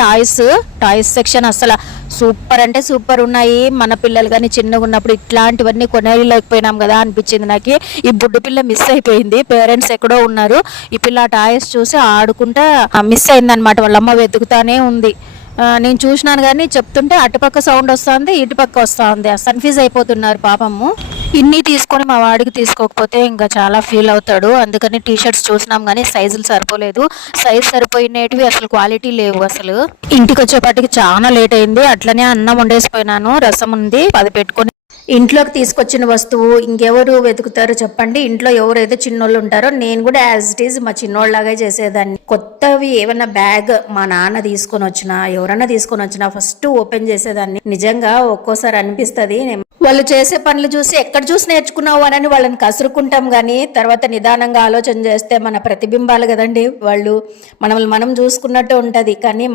Toys toys section అసలు super అంటే super ఉన్నాయి. మన పిల్లలు కానీ చిన్నగా ఉన్నప్పుడు ఇట్లాంటివన్నీ కొనేయలేకపోయినాం కదా అనిపించింది నాకు. ఈ బుడ్డు పిల్ల మిస్ అయిపోయింది, పేరెంట్స్ ఎక్కడో ఉన్నారు. ఈ పిల్ల టాయ్స్ చూసి ఆడుకుంటా మిస్ అయిందనమాట. వాళ్ళమ్మ వెతుకుతానే ఉంది. నేను చూసినాను కానీ చెప్తుంటే అటుపక్క సౌండ్ వస్తుంది, ఇటుపక్క వస్తుంది. కన్ఫ్యూజ్ అయిపోతున్నారు పాపము. ఇన్ని తీసుకొని మా వాడికి తీసుకోకపోతే ఇంకా చాలా ఫీల్ అవుతాడు. అందుకని టీ షర్ట్స్ చూసినాం కానీ సైజులు సరిపోలేదు. సైజ్ సరిపోయినవి అసలు క్వాలిటీ లేవు. అసలు ఇంటికి వచ్చేపాటికి చాలా లేట్ అయింది. అట్లనే అన్నం వండేసిపోయినాను, రసం ఉంది అది పెట్టుకొని. ఇంట్లోకి తీసుకొచ్చిన వస్తువు ఇంకెవరు వెతుకుతారో చెప్పండి. ఇంట్లో ఎవరైతే చిన్నోళ్ళు ఉంటారో నేను కూడా యాజ్ ఇట్ ఈజ్ మా చిన్నోళ్ళలాగా చేసేదాన్ని. కొత్తవి ఏమన్నా బ్యాగ్ మా నాన్న తీసుకొని వచ్చినా ఎవరన్నా తీసుకొని వచ్చినా ఫస్ట్ ఓపెన్ చేసేదాన్ని. నిజంగా ఒక్కోసారి అనిపిస్తుంది వాళ్ళు చేసే పనులు చూసి ఎక్కడ చూసి నేర్చుకున్నావు అని వాళ్ళని కసురుకుంటాం కానీ తర్వాత నిదానంగా ఆలోచన చేస్తే మన ప్రతిబింబాలు కదండి వాళ్ళు. మనల్ని మనం చూసుకున్నట్టు ఉంటుంది. కానీ